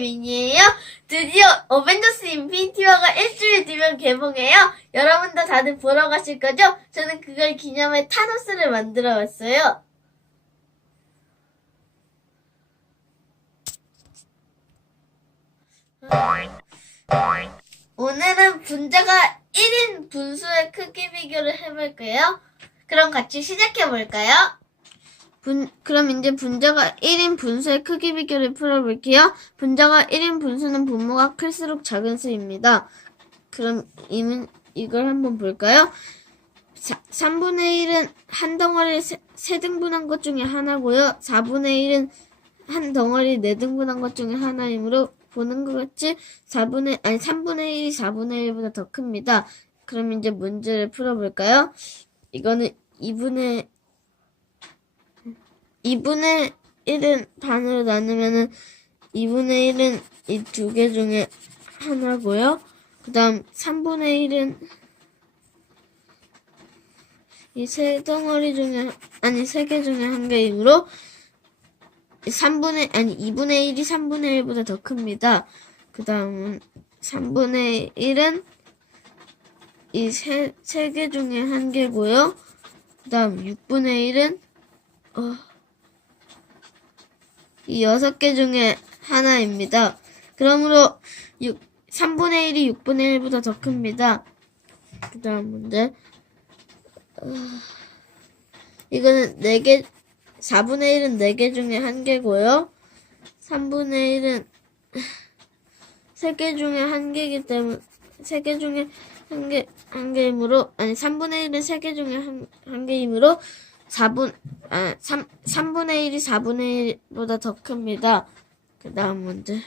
미니예요. 드디어 어벤져스 인피니티 워가 일주일 뒤면 개봉해요. 여러분도 다들 보러 가실 거죠? 저는 그걸 기념해 타노스를 만들어 왔어요. 오늘은 분자가 1인 분수의 크기 비교를 해볼게요. 그럼 같이 시작해 볼까요? 분, 그럼 이제 분자가 1인 분수의 크기 비교를 풀어볼게요. 분자가 1인 분수는 분모가 클수록 작은 수입니다. 그럼 이문, 이걸 한번 볼까요? 사, 3분의 1은 한 덩어리를 세, 세 등분한 것 중에 하나고요. 4분의 1은 한 덩어리 네 등분한 것 중에 하나이므로 보는 것 같이 4분의, 아니 3분의 1이 4분의 1보다 더 큽니다. 그럼 이제 문제를 풀어볼까요? 이거는 2분의 2분의 1은 반으로 나누면은 2분의 1은 이 두 개 중에 하나고요. 그 다음 3분의 1은 이 세 덩어리 중에, 아니 세 개 중에 한 개이므로 3분의, 아니 2분의 1이 3분의 1보다 더 큽니다. 그 다음은 3분의 1은 이 세, 세 개 중에 한 개고요. 그 다음 6분의 1은 어, 이 여섯 개 중에 하나입니다. 그러므로 6, 3분의 1이 6분의 1보다 더 큽니다. 그 다음 문제. 어, 이거는 4개, 4분의 1은 4개 중에 한 개고요. 3분의 1은 3개 중에 한 개이기 때문에, 3개 중에 한 개, 한 개이므로, 아니, 3분의 1은 3개 중에 한, 한 개이므로, 4분, 아, 3, 3분의 1이 4분의 1보다 더 큽니다. 그 다음 문제.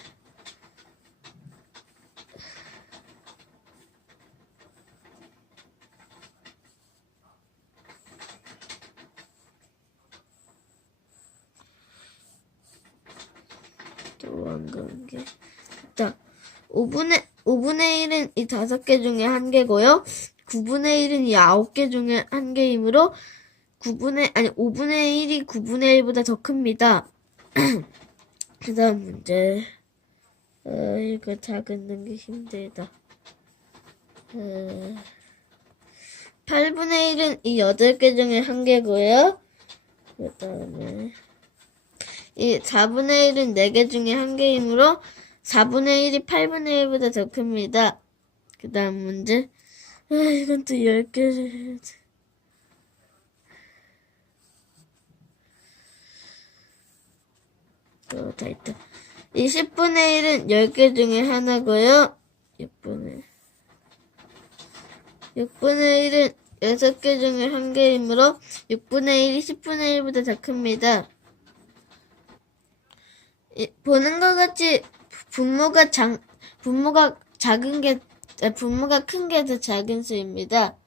관계. 자, 5분의, 5분의 1은 이 다섯 개 중에 한 개고요. 9분의 1은 이 아홉 개 중에 한 개이므로 9분의, 아니, 5분의 1이 9분의 1보다 더 큽니다. 그 다음 문제. 어, 이거 작은 게 힘들다. 어, 8분의 1은 이 8개 중에 한 개고요. 그 다음에, 이 4분의 1은 4개 중에 한 개이므로 4분의 1이 8분의 1보다 더 큽니다. 그 다음 문제. 아, 이건 또 10개 를. 어, 다 있다. 이 10분의 1은 10개 중에 하나고요. 6분의 6분의 1은 6개 중에 한 개이므로 6분의 1이 10분의 1보다 더 큽니다. 이- 보는 것 같이 분모가 장, 분모가 작은 게, 아, 분모가 큰 게 더 작은 수입니다.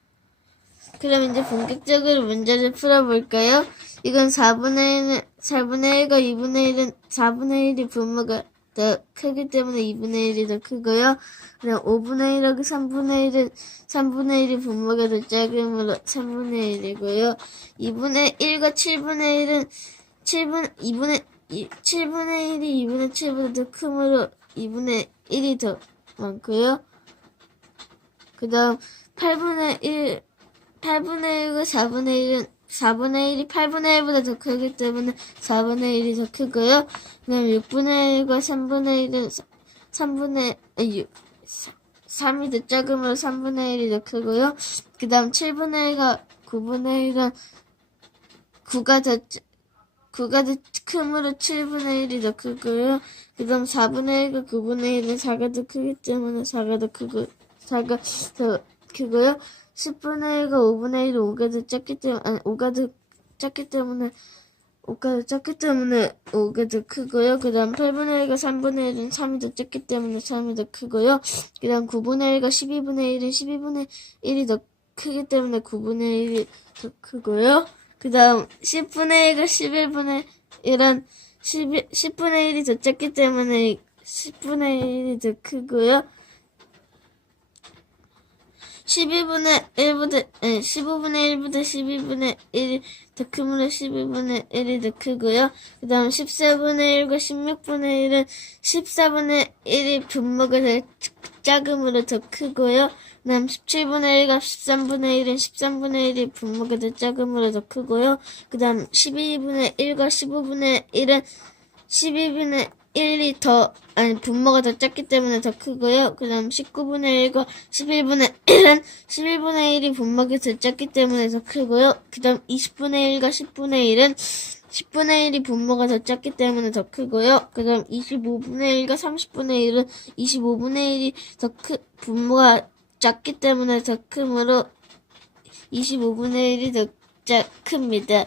그럼 이제 본격적으로 문제를 풀어볼까요? 이건 4분의 1은, 4분의 1과 2분의 1은 4분의 1이 분모가 더 크기 때문에 2분의 1이 더 크고요. 그다음 5분의 1하고 3분의 1은 3분의 1이 분모가 더 작으므로 3분의 1이고요. 2분의 1과 7분의 1은 7분, 2분의, 7분의 1이 2분의 7보다 더 크므로 2분의 1이 더 많고요. 그 다음 8분의 1, 8분의 1과 4분의 1은 4분의 1이 8분의 1보다 더 크기 때문에 4분의 1이 더 크고요. 그 다음 6분의 1과 3분의 1은 3분의, 6, 3이 더 작으므로 3분의 1이 더 크고요. 그 다음 7분의 1과 9분의 1은 9가 더, 9가 더 크므로 7분의 1이 더 크고요. 그 다음 4분의 1과 9분의 1은 4가 더 크기 때문에 4가 더 크고, 4가 더 크고요. 10분의 1과 5분의 1은 5가 더 작기 때문에, 아니, 5가 더 작기 때문에, 5가 더 작기 때문에 5가 더 크고요. 그 다음 8분의 1과 3분의 1은 3이 더 작기 때문에 3이 더 크고요. 그 다음 9분의 1과 12분의 1은 12분의 1이 더 크기 때문에 9분의 1이 더 크고요. 그 다음 10분의 1과 11분의 1은 10, 10분의 1이 더 작기 때문에 10분의 1이 더 크고요. 12분의 1보다, 아니, 15분의 1보다 12분의 1이 더 크므로 12분의 1이 더 크고요. 그 다음 14분의 1과 16분의 1은 14분의 1이 분모가 더 작음으로 더 크고요. 그 다음 17분의 1과 13분의 1은 13분의 1이 분모가 더 작음으로 더 크고요. 그 다음 12분의 1과 15분의 1은 12분의 1이 더, 아니, 분모가 더 작기 때문에 더 크고요. 그 다음 19분의 1과 11분의 1은 11분의 1이 분모가 더 작기 때문에 더 크고요. 그 다음 20분의 1과 10분의 1은 10분의 1이 분모가 더 작기 때문에 더 크고요. 그 다음 25분의 1과 30분의 1은 25분의 1이 더 크, 분모가 작기 때문에 더 크므로 25분의 1이 더 작, 큽니다.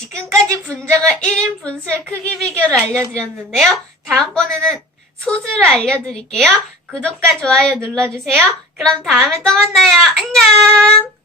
지금까지 분자가 1인 분수의 크기 비교를 알려드렸는데요. 다음번에는 소주를 알려드릴게요. 구독과 좋아요 눌러주세요. 그럼 다음에 또 만나요. 안녕!